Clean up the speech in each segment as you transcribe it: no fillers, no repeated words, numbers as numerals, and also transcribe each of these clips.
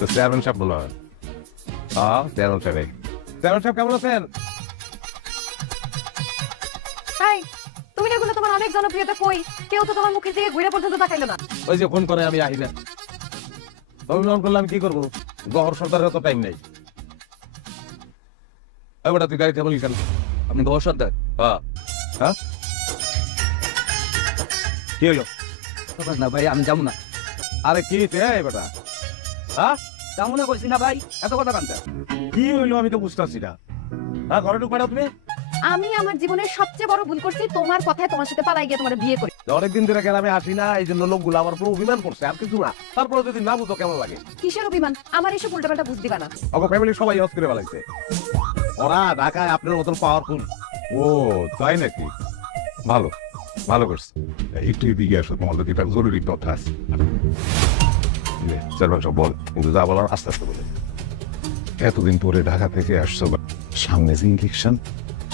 তো চেয়ারম্যান সাহেব বলো। হ্যাঁ চেয়ারম্যান সাহেব। চেয়ারম্যান সাহেব কেমন আছেন? হাই, তুমি না বলে তোমার অনেক জনপ্রিয়তা কই? কেউ তো তোমার মুখের দিকে ঘুরে পর্যন্ত তাকাইলো না। ওই যে ফোন করে আমি আহি না, অভিমান করলাম কি করবো, গহর সর্দারের তো টাইম নেই। এবার তুই গাড়িতে বলি কেন? আপনি গহর সর্দার? হ্যাঁ। হ্যাঁ কি হইলো? না ভাই, আমি যাবো না। আরে কি বেটা? হ্যাঁ যাবো না কইছি না ভাই, এত কথা কানতে। কি হইলো আমি তো বুঝতেছি না। হ্যাঁ ঘরে ঢুক পাঠাও তুমি। আমি আমার জীবনের সবচেয়ে বড় ভুল করছি তোমার কথায় তোমার সাথে পালাই গিয়ে তোমার বিয়ে করি। অনেকদিন ধরে গ্রামে আসি না, এই জন্য লোকগুলো আমার পুরো অভিমান করছে, আর কিছু না। তারপরে যদি না বুঝো কেমন লাগে? কিসের অভিমান? আমার এসব উল্টাপাল্টা বুঝ দিবা না। আমার ফ্যামিলি সবাই হস করে ফেলাইছে। ওরা ঢাকায় আপনার মতন পাওয়ারফুল। ও তাই নাকি? ভালো ভালো করছে। একটু এদিকে আসো, তোমার লোক এটা জরুরি কথা আছে। চেয়ারম্যান সব বল, কিন্তু যা বলার আস্তে আস্তে বলে। এতদিন পরে ঢাকা থেকে আসছো, সামনে যে ইলেকশন,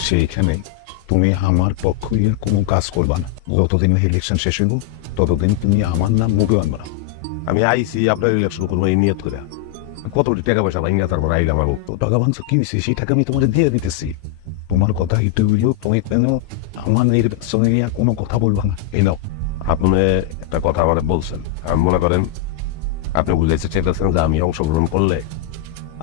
সেইখানে তুমি আমার পক্ষ নিয়ে কোনো কাজ করবা না। যতদিন ইলেকশন শেষ হইব ততদিন তুমি আমার নাম মুখে আনবা না। আমি আইসি আপনার ইলেকশন করবো এই নিয়ত করে। কত কোটি টাকা পয়সা ভাঙ্গা তারপর আইলাম। আমার তো টাকা মাংস কি হয়েছে, সেই টাকা আমি তোমাদের দিয়ে দিতেছি। তোমার কথা একটু হইলেও তুমি কেন আমার নির্বাচনে নিয়ে কোনো কথা বলবা না। এই নাও। আপনি একটা কথা আমার বলছেন, আমি মনে করেন আপনি বুঝাইতে চাইতেছেন যে আমি অংশগ্রহণ করলে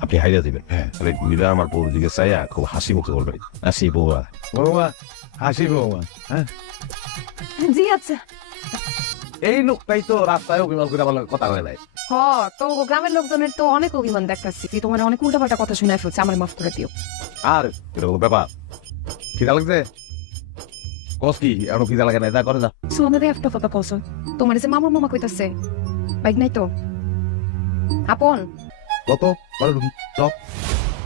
আপনি হাইরা দিবেন। হ্যাঁ, তাহলে বুঝলে আমার বউর দিকে চাইয়া খুব হাসি মুখে বলবেন, হাসি বৌমা, বৌমা হাসি বৌমা। হ্যাঁ জি আচ্ছা। এই লোকটাই তো রাস্তায় অভিমান করে আমার কথা হয় নাই। হ, তো গ্রামের লোকজনের তো অনেক অভিমান দেখতাছি। তোমার অনেক উল্টাপাল্টা কথা শুনে ফেলছে, আমার মাফ করে দিও। আর এরকম ব্যাপার খিদা লাগছে? কস কি এমন খিদা লাগে না? যা করে যা। সোনারে একটা কথা কসো, তোমার যে মামা মামা কইতাছে বাইক নাই তো আপন কত বলো তুমি, যাও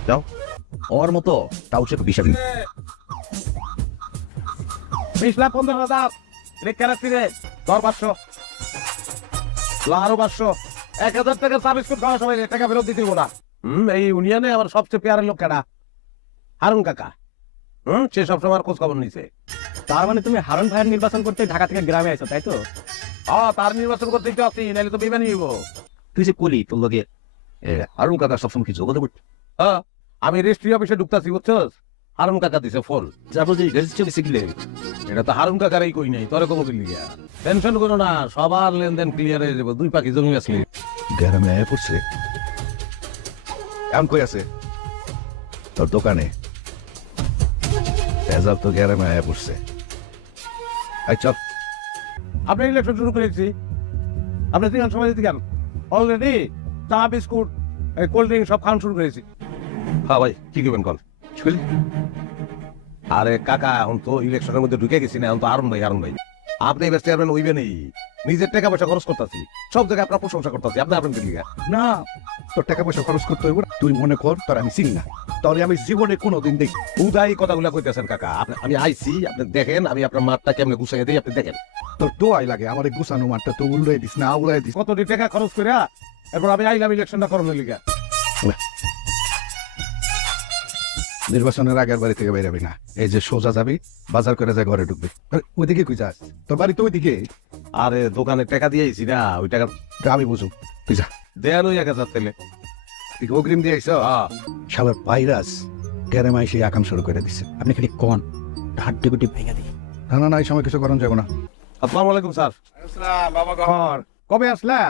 যাও। ওর মতো তাও সে বিষয় 20 লাখ 15,000 লেখা রাখছি রে। 500 আরো 500 1000 টাকা চা বিস্কুট খাওয়া, সবাই টাকা ফেরত দিতে না। এই ইউনিয়নে আমার সবচেয়ে পেয়ারের লোক কেডা? হারুন কাকা। সে সবসময় খোঁজ খবর নিছে। তার মানে তুমি হারুন ভাইয়ের নির্বাচন করতে ঢাকা থেকে গ্রামে আইছো, তাই তো? তার নির্বাচন করতে একটু আসি, নাহলে তো বিমানি হইব। তুই যে কলি তোর লগে হারুন কাকা সবসময় কিছু কথা বলতে। আমি রেজিস্ট্রি অফিসে ঢুকতাছি, বুঝছস? হারুন কাকা দিছে ফোন। তারপর যে রেজিস্ট্রি অফিসে গেলে এটা তো হারুন কাকারই কই নাই, তোরে কব বললি? টেনশন করো না, সবার লেনদেন ক্লিয়ার হয়ে যাবে। 2 পাখি জমি আসলে গ্রামে আয়া পড়ছে। এমন কই আছে? তোর দোকানে। রেজাল্ট তো গ্রামে আয়া পড়ছে। আচ্ছা আপনি ইলেকশন শুরু করেছি, আপনি দিন সময় দিতে কেন? অলরেডি চা বিস্কুট কোল্ড ড্রিঙ্ক সব খাওয়ান শুরু করেছি। হ্যাঁ ভাই কি করবেন কল? আরে কাকা এখন তো ইলেকশনের মধ্যে ঢুকে গেছি না, এখন তো হারুন ভাই আপনি এবার চেয়ারম্যান হইবেনই। নিজের টাকা পয়সা খরচ করতেছি, সব জায়গায় আপনার প্রশংসা করতেছি, আপনি আপনার দিকে না, তোর টাকা পয়সা খরচ করতে হইব। তুই মনে কর তোর আমি চিনি না, তাহলে আমি জীবনে কোনোদিন দেখি। উদাই কথাগুলো কইতেছেন কাকা। আমি আইছি, আপনি দেখেন আমি আপনার মাঠটা কেমনে গুছাই দিই, আপনি দেখেন। তোর দোয়াই লাগে আমার এই গুছানো মাঠটা তো উল্লাই দিস না, উল্লাই দিস। কত টাকা খরচ করে এরপর আমি আইলাম ইলেকশনটা করানোর লিগা। নির্বাচনের আগের বাড়ি থেকে বেরোবি না, এই যে সোজা যাবি, বাজার করে যায় ঘরে ঢুকবি। ওইদিকে কই যাস? তোর বাড়ি তো ওইদিকে। আরে দোকানে টাকা দিয়েছি না, ওই টাকা আমি বুঝুম, তুই যা। দেয়াল ওই 1000 তেলে তুই অগ্রিম দিয়ে আইস। শালার ভাইরাস গ্যারেমা এসে আকাম শুরু করে দিচ্ছে। আপনি খালি কন হাড্ডি গুটি ভেঙে দিই। না না, এই সময় কিছু করান যাবো না। আসসালামু আলাইকুম স্যার। বাবা ঘর কবে আসলা?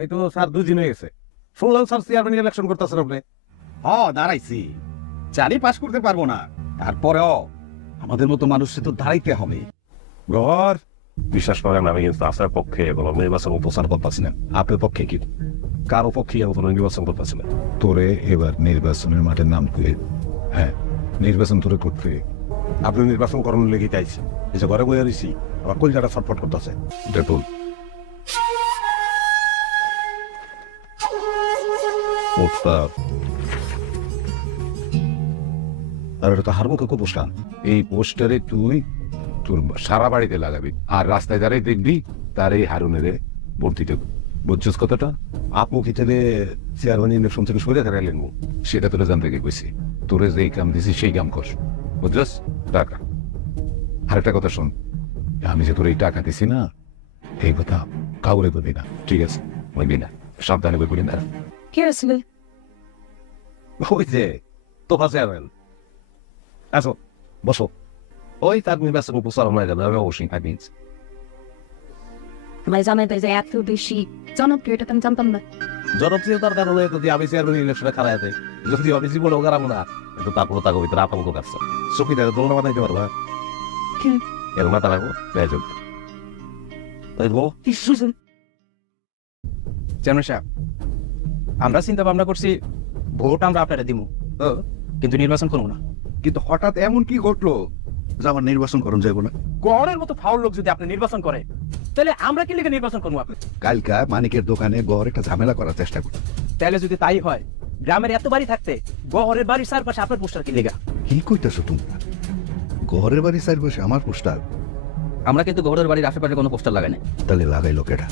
এই তো স্যার 2 দিন হয়ে গেছে। শুনলাম স্যার চেয়ারম্যান ইলেকশন করতেছেন আপনি। দাঁড়াইছি, চারি পাস করতে পারবো না, তারপরেও আমাদের মতো মানুষকে তো দাঁড়াইতে হবে। ঘর বিশ্বাস করেন আমি কিন্তু আপনার পক্ষে কোনো নির্বাচন প্রচার করতেছি না। আপনার পক্ষে কি কারো পক্ষে কোনো নির্বাচন করতেছি না। তোরে এবার নির্বাচনের মাঠের নাম তুলে, হ্যাঁ নির্বাচন তোরে করতে। আপনি নির্বাচন করানোর লেগে চাইছি, এই যে ঘরে বয়ে রয়েছি, আমার কলজাটা ছটফট করতেছে। দেখুন আর এটা তো হারমুখে খুব পোস্টার। এই পোস্টারে তুই তোর সারা বাড়িতে লাগাবি, আর রাস্তায় যারাই দেখবি তার এই হারুনের ভোট দিতে। বুঝছিস কথাটা? আপু কি তাহলে চেয়ারম্যান ইলেকশন থেকে সরে দাঁড়াইলেন? সেটা তোরা জানতে গেছি। তোরে যেই কাম দিছি সেই কাম কর, বুঝছিস? টাকা। আরেকটা কথা শোন, আমি যে তোর এই টাকা দিছি না, এই কথা কাউরে বলবি না, ঠিক আছে? বলবি না, সাবধানে বলবি না। কে আসলে? ওই যে তোফা চেয়ারম্যান, আসো বসো। ওই তার নির্বাচন উপস্থাপন হয়ে যাবে, আমি অবশ্যই থাকি। ভাই জানাই যে এত বেশি জনপ্রিয়, এটা তো আমি জানতাম না। জনপ্রিয়তার কারণে যদি আমি চেয়ারম্যান ইলেকশনে খারাপ দেয়, যদি আমি জীবনেও খারাপ না, কিন্তু তারপরে তাকে ভিতরে আতঙ্ক কাটছে। চকিদারে দোলনা বানাইতে পারবা? এর মাথা রাখবো, তাই বল। চেয়ারম্যান সাহেব, আমরা চিন্তা ভাবনা করছি ভোট আমরা আপনারা দিব, কিন্তু নির্বাচন করবো না। কিন্তু হঠাৎ এমন কি ঘটলো যে আমার নির্বাচন করুন যাইব না? গড়ের মতো ফাউল লোক যদি আপনি নির্বাচন করে, তাহলে আমরা কি লিখে নির্বাচন করবো? আপনি কালকা মানিকের দোকানে গড় একটা ঝামেলা করার চেষ্টা করি। তাহলে যদি তাই হয়, গ্রামের এত বাড়ি থাকতে গড়ের বাড়ির চারপাশে আপনার পোস্টার কি লেগা? কি কইতেছো তোমরা? গড়ের বাড়ি সাইড বসে আমার পোস্টার? আমরা কিন্তু গড়ের বাড়ির আশেপাশে কোনো পোস্টার লাগাই না। তাহলে লাগাই লোকেরা।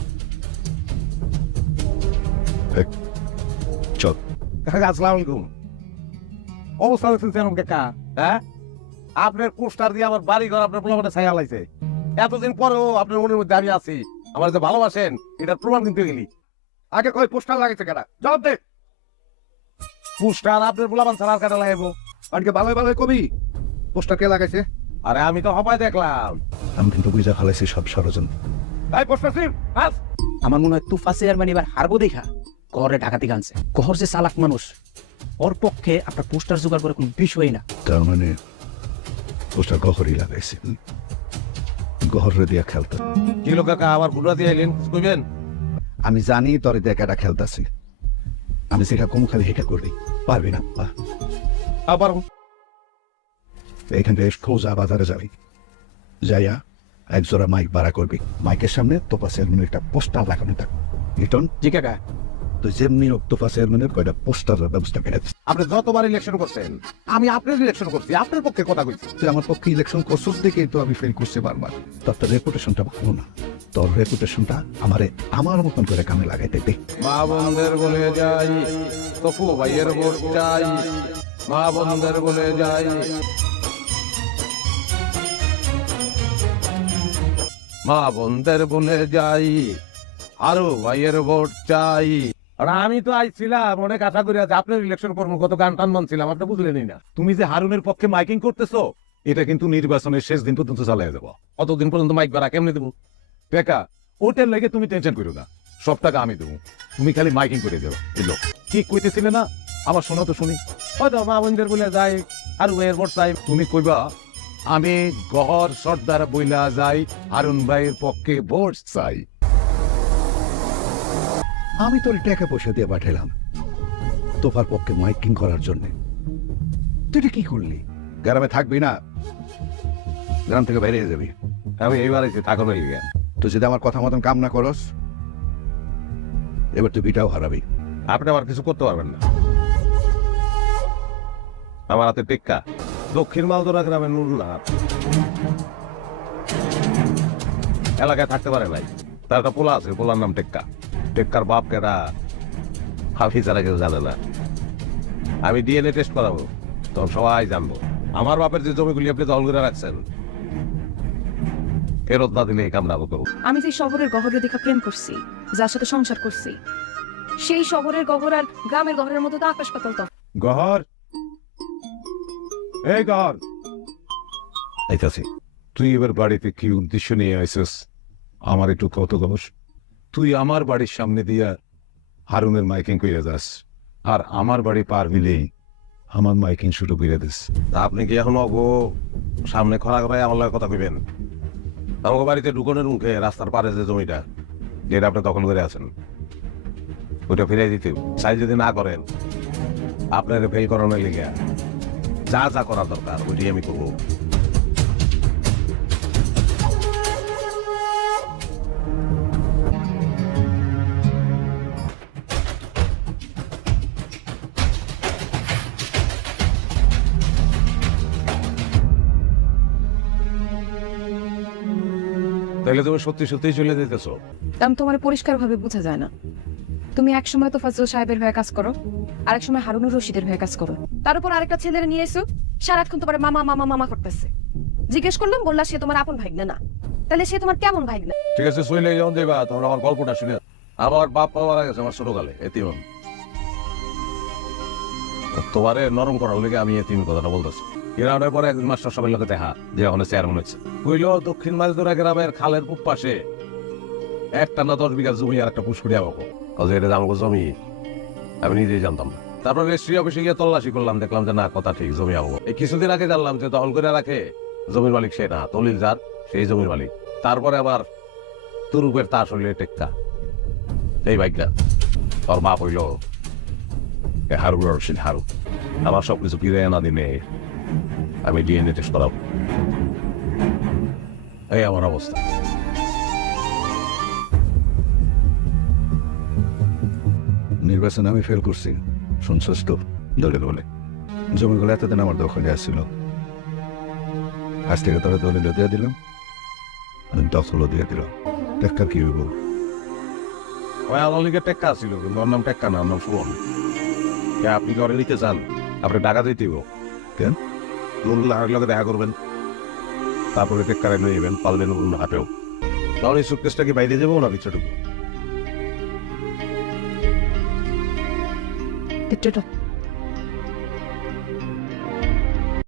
চল। আসসালামু আলাইকুম। অবস্থা দেখছেন চেয়ারম্যান কাকা? হ্যাঁ, আপনার পোস্টার দিয়ে আমার বাড়ি ঘর আপনার প্রমাণে ছায়া লাইছে। এতদিন পরেও আপনার মনের মধ্যে আমি আছি, আমার যে ভালোবাসেন এটার প্রমাণ কিন্তু গেলি। আগে কই পোস্টার লাগাইছে কেডা? জবাব দে। পোস্টার আপনার পোলাপান ছাড়া আর কাটা লাগাইবো? আজকে ভালোই ভালোই কবি পোস্টার কে লাগাইছে? আরে আমি তো হবাই দেখলাম। আমি কিন্তু বুঝা ফেলাইছি সব ষড়যন্ত্র। এই পোস্টার সিম আস। আমার মনে হয় তুফা চেয়ারম্যান এবার হারবো দেখা গড়ে ঢাকাতে গানছে। গড় যে চালাক মানুষ, ওর পক্ষে আপনার পোস্টার জোগাড় করে কোনো বিষয়ই না। তার মানে পোস্টার গহরই লাগাইছে, গহরে দিয়া খেলতে। কি লোক কাকা আমার বুড়া দিয়ে এলেন কইবেন? আমি জানি তোর দিয়ে কেডা খেলতেছি, আমি সেটা কম খালি হেঁটে করবি পারবি না। আবার এখান থেকে সোজা বাজারে যাবি, যাইয়া এক জোড়া মাইক ভাড়া করবি। মাইকের সামনে তোফা চেয়ারম্যানের একটা পোস্টার লাগানো থাকবে। লিটন, জি কাকা। তো যেমনি হোক তোফা চেয়ারম্যানের কয়টা পোস্টারের ব্যবস্থা করে দিস। আপনি যতবার ইলেকশন করছেন, আমি আপনার ইলেকশন করছি, আপনার পক্ষে কথা কইছি। তুই আমার পক্ষে ইলেকশন করছিস দেখেই তো আমি ফেল করছি বারবার। তোর তো রেপুটেশনটা ভালো না, তোর রেপুটেশনটা আমারে আমার মতন করে কামে লাগাইতে দে। মা বন্ধের বলে যাই, তফু ভাইয়ের ভোট চাই। মা বন্ধের বলে যাই, মা বন্ধের বলে যাই, আরো ভাইয়ের ভোট চাই। আর আমি তো আইছিলাম অনেক আশা করে আছে আপনার ইলেকশন করবো, কত গান টান মানছিলাম, আপনি বুঝলেনই না। তুমি যে হারুনের পক্ষে মাইকিং করতেছো, এটা কিন্তু নির্বাচনের শেষ দিন পর্যন্ত চালিয়ে যাবো। অতদিন পর্যন্ত মাইক ভাড়া কেমনে দেবো? টাকা ওটার লেগে তুমি টেনশন করো না, সব টাকা আমি দেবো, তুমি খালি মাইকিং করে দেবো। এলো কি কইতেছিলে না, আমার শোনো তো শুনি। হয়তো মা বন্ধের বলে যাই, আরো ভাইয়ের ভোট চাই। তুমি কইবা আমি গহর সর্দার বইলা যাই, হারুন ভাইয়ের পক্ষে ভোট চাই। আমি তোর টাকা পয়সা দিয়ে পাঠালাম তোফার পক্ষে মাইকিং করার জন্য, তুই এটা কি করলি? গ্রামে থাকবি না, গ্রাম থেকে বাইরে যাবি। আমি এইবার এসে থাকো হয়ে গেল। তুই যদি আমার কথা মতন কাম না করস, এবার তুই বিটাও হারাবি। আপনি আমার কিছু করতে পারবেন না। আমার হাতে টেক্কা, দক্ষিণ মালদোরা গ্রামের নুরুল্লাহ এলাকায় থাকতে পারে নাই। তার একটা পোলা আছে, পোলার নাম টেক্কা। টেক্কার বাপ কেরা হাফি ছাড়া কেউ জানে না। আমি ডিএনএ টেস্ট করাবো, তখন সবাই জানবো আমার বাপের যে জমিগুলি আপনি দখল করে রাখছেন, ফেরত না দিলে এই কামড়াবো করবো। আমি যে শহরের গহরে দেখা প্রেম করছি, যার সাথে সংসার করছি, সেই শহরের গহর আর গ্রামের গহরের মধ্যে তো আকাশ পাতাল তফাৎ। গহর, এই গহর, আইতাছি। তুই এবার বাড়িতে কি উদ্দেশ্য নিয়ে আইসস আমার একটু কত গস? তুই আমার বাড়ির সামনে দিয়া হারুনের মাইকিং কইরা যাস, আর আমার বাড়ি পার হইলেই আমার মাইকিং শুরু করে দিস। আপনি কি এখন অগো সামনে খরা করায় আমার লগে কথা কইবেন? আমাকে বাড়িতে ঢুকনের মুখে রাস্তার পারে যে জমিটা, যেটা আপনি দখল করে আছেন, ওইটা ফিরিয়ে দিতে চাই। যদি না করেন, আপনার ফেল করানোর লিগে যা যা করা দরকার ওইটাই আমি করবো। তাহলে তুমি সত্যি সত্যিই চলে যেতেছো? কারণ তোমার পরিষ্কার ভাবে বোঝা যায় না। তুমি এক সময় তো ফজল সাহেবের হয়ে কাজ করো, আরেক সময় হারুনুর রশিদের হয়ে কাজ করো, তার উপর আরেকটা ছেলের নিয়ে এসো, সারাক্ষণ তোমার মামা মামা মামা করতেছে। জিজ্ঞেস করলাম, বললা সে তোমার আপন ভাগ্নে না। তাহলে সে তোমার কেমন ভাই না? ঠিক আছে শুইলে যখন যাইবা তোমরা আমার গল্পটা শুনে আমার বাপ মারা গেছে আমার ছোটকালে এতিম আমি। তোমারে নরম করার লেগে আমি এতিম কথাটা বলতেছি। গ্রামের পরে একদিন মাস্টার সবাই লোকে দেখা যে ওখানে চেয়ারম্যান হচ্ছে কইল দক্ষিণ মাঝদুরা গ্রামের খালের পূব পাশে একটা না 10 বিঘা জমি আর একটা পুষ্করি আমাকে এটা আমাকে জমি আমি নিজেই জানতাম না। তারপর রেজিস্ট্রি অফিসে গিয়ে তল্লাশি করলাম, দেখলাম যে না কথা ঠিক, জমি আমাকে। এই কিছুদিন আগে জানলাম যে দখল করে রাখে জমির মালিক সে না, দলিল যার সেই জমির মালিক। তারপরে আবার তুরুপের তাস হইলে টেক্কা এই বাইকটা তোর বাপ হইল হারুন রশিদ হারু। আমার সবকিছু ফিরে আনা দিনে আমি ডিএনএ টেস্ট করাবো। এই আমার অবস্থা। নির্বাচনে আমি ফেল করছি, শুনছস তো? দলিল বলে জমিগুলো এতদিন আমার দখলে আসছিল, আজ থেকে তোরা দলিল দিয়ে দিলাম, আমি দখলও দিয়ে দিলাম। টেক্কার কি হইব? ওই আমার লিগে টেক্কা ছিল, কিন্তু ওর নাম টেক্কা না, ওর নাম সুমন। আপনি ঘরে নিতে চান, আপনি টাকা দিতে হইব। কেন? লাগার লগে দেখা করবেন, তারপরে টেক্কারে নিয়ে যাবেন, পালবেন হাটেও। তাহলে এই সুটকেসটা কি বাইরে যাবো না পিছটুকু? একটু